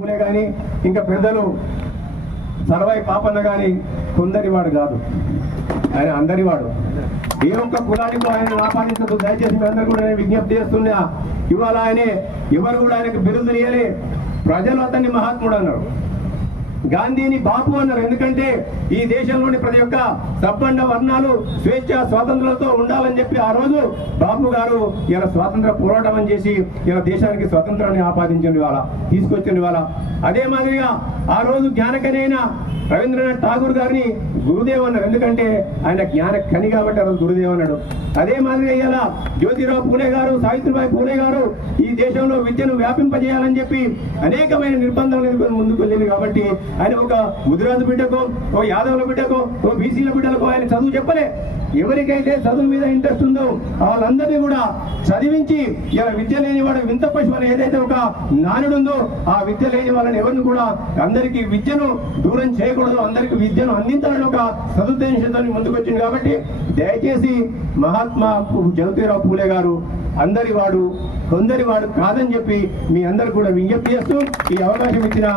పూలే కానీ ఇంకా పెద్దలు సర్వాయి పాపన్న కానీ కొందరివాడు కాదు, ఆయన అందరివాడు. ఏ ఒక్క కులానికి ఆయన ఆపాదించదు. దయచేసి మీ అందరూ కూడా నేను విజ్ఞప్తి చేస్తున్నా. ఇవాళ ఆయనే ఎవరు కూడా ఆయనకు బిరుదు ఇయ్యలే. ప్రజలు అతన్ని మహాత్ముడు అన్నారు, గాంధీని బాపు అన్నారు. ఎందుకంటే ఈ దేశంలోని ప్రతి ఒక్క సబ్బండ వర్ణాలు స్వేచ్ఛ స్వాతంత్రంతో ఉండాలని చెప్పి ఆ రోజు బాపు గారు ఇలా స్వాతంత్ర పోరాటం అని చేసి ఇలా దేశానికి స్వతంత్రాన్ని ఆపాదించండి వాళ్ళ తీసుకొచ్చండి వాళ్ళ. అదే మాదిరిగా ఆ రోజు జ్ఞానకనైన రవీంద్రనాథ్ ఠాగూర్ గారిని గురుదేవ్ అన్నారు. ఎందుకంటే ఆయన జ్ఞాన కని కాబట్టి ఆ రోజు గురుదేవ్ అన్నాడు. అదే మాదిరిగా ఇలా జ్యోతిరావు పూలే గారు, సావిత్రిబాయి పూలే గారు ఈ దేశంలో విద్యను వ్యాపింపజేయాలని చెప్పి అనేకమైన నిర్బంధాలు ముందుకు వెళ్ళింది. కాబట్టి ఆయన ఒక ముదిరాజు బిడ్డకో, ఓ యాదవుల బిడ్డకో, ఓ బీసీల బిడ్డలకో ఆయన చదువు చెప్పలే. ఎవరికైతే చదువు మీద ఇంట్రెస్ట్ ఉందో వాళ్ళందరినీ కూడా చదివించి ఇలా విద్య లేని వాడు వింత పశువు అని ఏదైతే ఒక నానుడు ఉందో ఆ విద్య లేని వాళ్ళని ఎవరిని కూడా అందరికీ విద్యను దూరం చేయకూడదు, అందరికీ విద్యను అందించాలని ఒక సదుద్దేశంతో ముందుకు వచ్చింది. కాబట్టి దయచేసి మహాత్మా జ్యోతిరావు పూలే గారు అందరి వాడు కొందరి వాడు కాదని చెప్పి మీ అందరు కూడా విజ్ఞప్తి చేస్తూ ఈ అవకాశం ఇచ్చిన